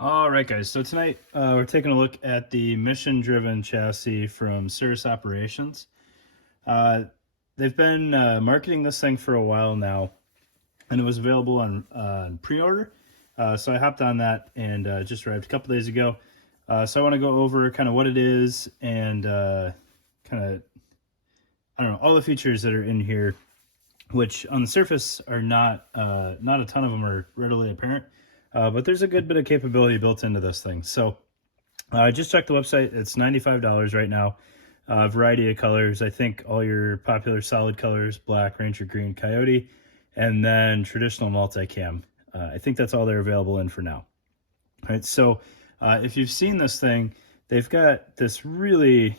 All right, guys. So tonight we're taking a look at the mission-driven chassis from Surus Operations. Uh, they've been marketing this thing for a while now, and it was available on pre-order. So I hopped on that and just arrived a couple days ago. So I want to go over kind of what it is and kind of, I don't know, all the features that are in here, which on the surface are not a ton of them are readily apparent. But there's a good bit of capability built into this thing. So I just checked the website. It's $95 right now. A variety of colors. I think all your popular solid colors: black, ranger green, coyote, and then traditional multicam. I think that's all they're available in for now. All right. So if you've seen this thing, they've got this really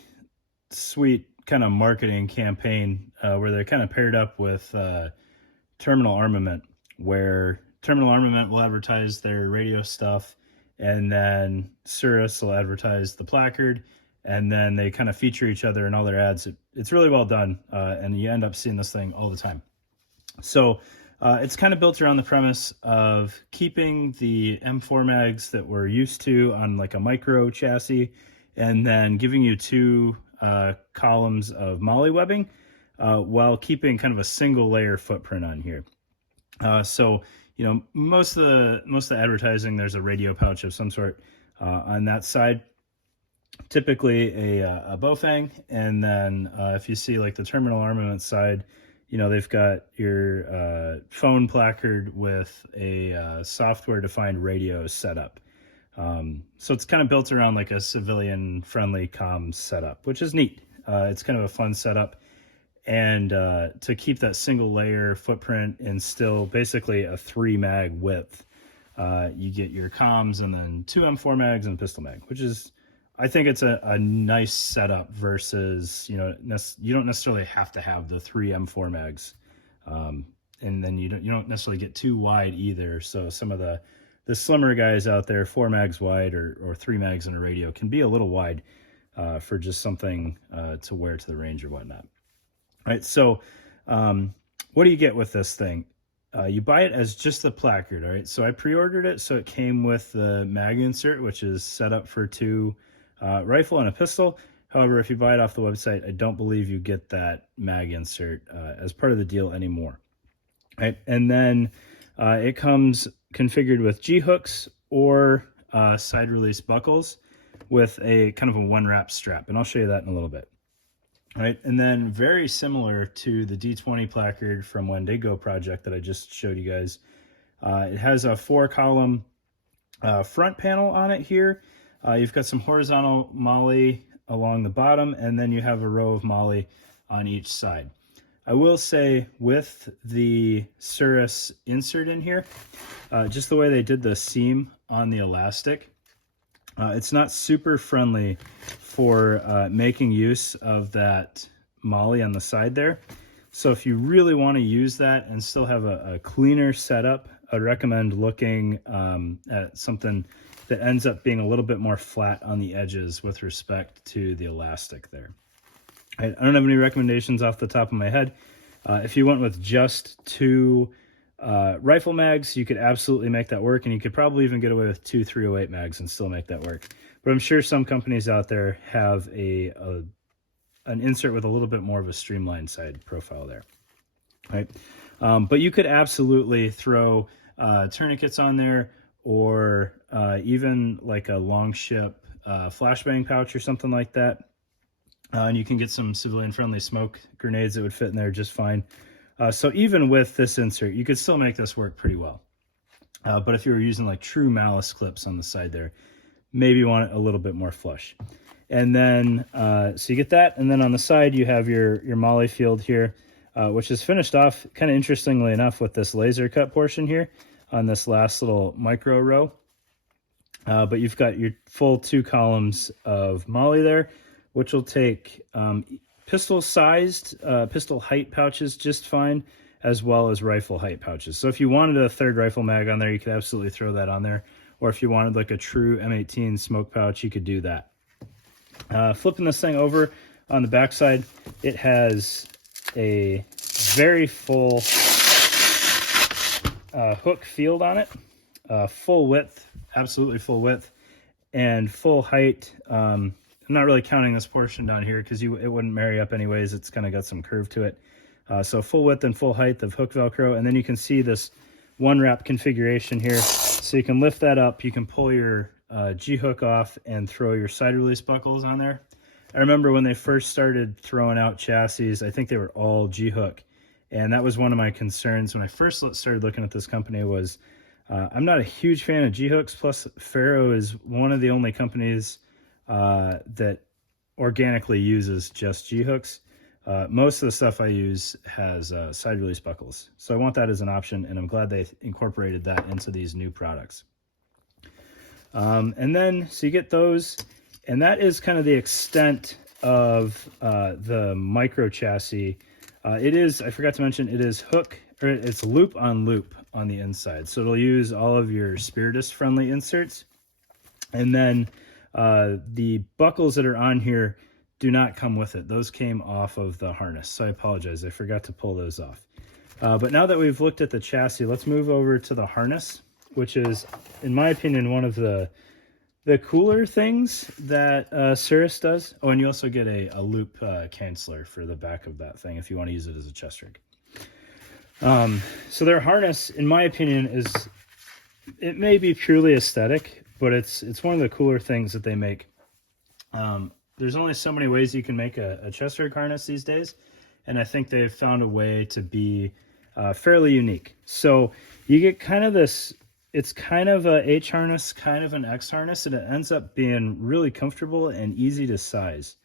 sweet kind of marketing campaign where they're kind of paired up with Terminal Armament, where Terminal Armament will advertise their radio stuff, and then Surus will advertise the placard, and then they kind of feature each other in all their ads. It's really well done, and you end up seeing this thing all the time. So it's kind of built around the premise of keeping the M4 mags that we're used to on like a micro chassis, and then giving you two columns of MOLLE webbing while keeping kind of a single layer footprint on here. So you know, most of the advertising, there's a radio pouch of some sort on that side. Typically a Bofang, and then if you see like the Terminal Armament side, you know, they've got your phone placard with a software-defined radio setup. So it's kind of built around like a civilian-friendly comms setup, which is neat. It's kind of a fun setup. And to keep that single layer footprint and still basically a 3 mag width, you get your comms and then 2 M4 mags and a pistol mag, which is, I think it's a nice setup versus, you know, you don't necessarily have to have the 3 M4 mags, and then you don't necessarily get too wide either. So some of the slimmer guys out there, 4 mags wide or 3 mags in a radio, can be a little wide for just something to wear to the range or whatnot. All right, so what do you get with this thing? You buy it as just the placard, all right? So I pre-ordered it, so it came with the mag insert, which is set up for 2 rifle and a pistol. However, if you buy it off the website, I don't believe you get that mag insert as part of the deal anymore. All right, and then it comes configured with G-hooks or side release buckles with a kind of a 1-wrap strap, and I'll show you that in a little bit. All right, and then very similar to the D20 placard from Wendigo project that I just showed you guys, it has a 4-column front panel on it here. You've got some horizontal MOLLE along the bottom, and then you have a row of MOLLE on each side. I will say with the Surus insert in here, just the way they did the seam on the elastic, it's not super friendly for making use of that MOLLE on the side there. So if you really want to use that and still have a cleaner setup, I'd recommend looking at something that ends up being a little bit more flat on the edges with respect to the elastic there. I don't have any recommendations off the top of my head. If you went with just 2 rifle mags, you could absolutely make that work, and you could probably even get away with 2 308 mags and still make that work. But I'm sure some companies out there have an insert with a little bit more of a streamlined side profile there. Right? But you could absolutely throw tourniquets on there, or even like a long ship flashbang pouch or something like that. And you can get some civilian-friendly smoke grenades that would fit in there just fine. So even with this insert, you could still make this work pretty well. But if you were using like true malice clips on the side there, maybe you want it a little bit more flush. And then, so you get that, and then on the side you have your MOLLE field here, which is finished off kind of interestingly enough with this laser cut portion here on this last little micro row. But you've got your full 2 columns of MOLLE there, which will take pistol-sized, pistol height pouches just fine, as well as rifle height pouches. So if you wanted a 3rd rifle mag on there, you could absolutely throw that on there. Or if you wanted like a true M18 smoke pouch, you could do that. Flipping this thing over on the backside, it has a very full hook field on it, full width absolutely full width and full height. I'm not really counting this portion down here because it wouldn't marry up anyways. It's kind of got some curve to it. So full width and full height of hook Velcro. And then you can see this one wrap configuration here. So you can lift that up. You can pull your G-hook off and throw your side release buckles on there. I remember when they first started throwing out chassis, I think they were all G-hook. And that was one of my concerns when I first started looking at this company was I'm not a huge fan of G-hooks, plus Faro is one of the only companies that organically uses just G-hooks. Most of the stuff I use has side release buckles. So I want that as an option, and I'm glad they incorporated that into these new products. And then, so you get those, and that is kind of the extent of the micro chassis. It is, I forgot to mention, it is it's loop on loop on the inside. So it'll use all of your Spiritus friendly inserts. And then the buckles that are on here do not come with it. Those came off of the harness. So I apologize, I forgot to pull those off. But now that we've looked at the chassis, let's move over to the harness, which is, in my opinion, one of the cooler things that Surus does. Oh, and you also get a loop canceller for the back of that thing if you want to use it as a chest rig. So their harness, in my opinion, it may be purely aesthetic, but it's one of the cooler things that they make. There's only so many ways you can make a chest rig harness these days, and I think they've found a way to be fairly unique. So you get kind of this, it's kind of a H harness, kind of an X harness, and it ends up being really comfortable and easy to size.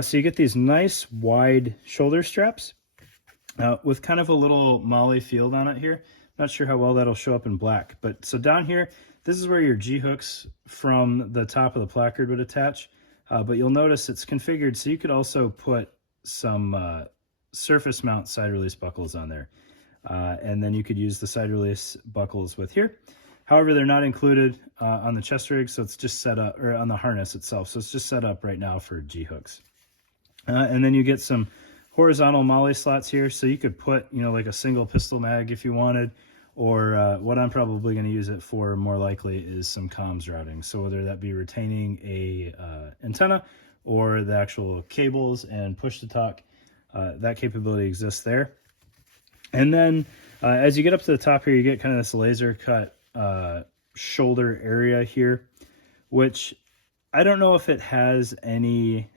So you get these nice wide shoulder straps with kind of a little molly field on it here. Not sure how well that'll show up in black, but so down here, this is where your G-hooks from the top of the placard would attach. But you'll notice it's configured so you could also put some surface mount side release buckles on there. And then you could use the side release buckles with here. However, they're not included on the chest rig, so it's just set up, or on the harness itself. So it's just set up right now for G-hooks. And then you get some horizontal molly slots here, so you could put, like a single pistol mag if you wanted, or what I'm probably going to use it for more likely is some comms routing. So whether that be retaining a antenna or the actual cables and push to talk, that capability exists there. And then as you get up to the top here, you get kind of this laser cut shoulder area here, which I don't know if it has any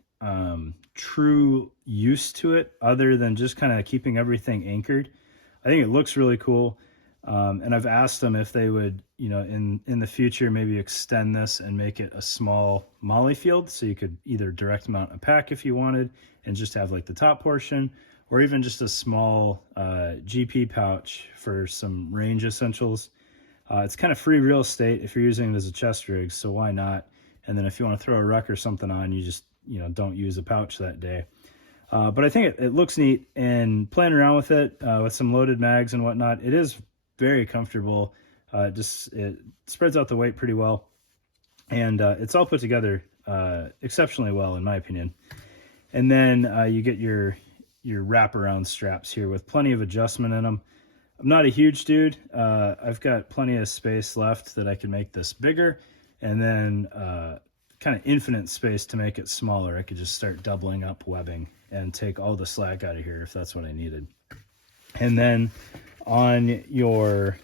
true use to it other than just kind of keeping everything anchored. I think it looks really cool. And I've asked them if they would, in the future, maybe extend this and make it a small molly field. So you could either direct mount a pack if you wanted and just have like the top portion, or even just a small GP pouch for some range essentials. It's kind of free real estate if you're using it as a chest rig, so why not? And then if you want to throw a ruck or something on, you just, don't use a pouch that day. But I think it looks neat, and playing around with it with some loaded mags and whatnot, it is very comfortable. It spreads out the weight pretty well, and it's all put together exceptionally well in my opinion. And then you get your wraparound straps here with plenty of adjustment in them. I'm not a huge dude. I've got plenty of space left that I can make this bigger, and then kind of infinite space to make it smaller. I could just start doubling up webbing and take all the slack out of here if that's what I needed. And then on your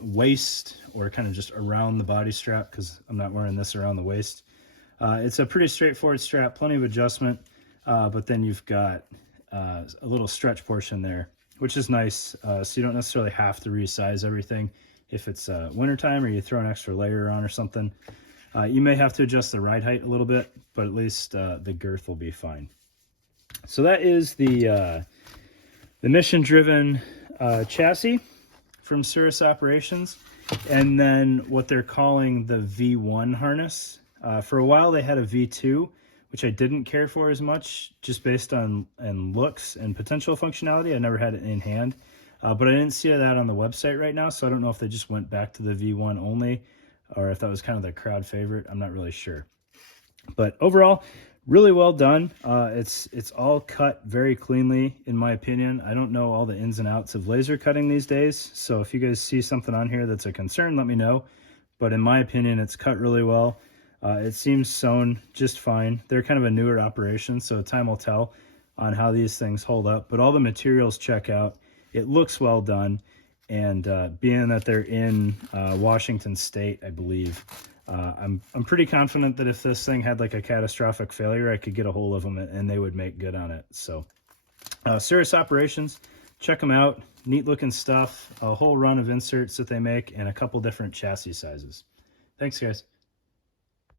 waist, or kind of just around the body strap, because I'm not wearing this around the waist, it's a pretty straightforward strap, plenty of adjustment, but then you've got a little stretch portion there, which is nice, so you don't necessarily have to resize everything if it's wintertime or you throw an extra layer on or something. You may have to adjust the ride height a little bit, but at least the girth will be fine. So that is the mission-driven chassis from Surus Operations, and then what they're calling the V1 harness. For a while they had a V2, which I didn't care for as much, just based on looks and potential functionality. I never had it in hand, but I didn't see that on the website right now, so I don't know if they just went back to the V1 only, or if that was kind of the crowd favorite. I'm not really sure. But overall, really well done. It's all cut very cleanly, in my opinion. I don't know all the ins and outs of laser cutting these days, so if you guys see something on here that's a concern, let me know. but in my opinion, it's cut really well. It seems sewn just fine. They're kind of a newer operation, so time will tell on how these things hold up, but all the materials check out. It looks well done, and being that they're in Washington State, I believe, I'm pretty confident that if this thing had like a catastrophic failure, I could get a hold of them and they would make good on it. So Surus Operations, check them out. Neat looking stuff, a whole run of inserts that they make, and a couple different chassis sizes. Thanks, guys.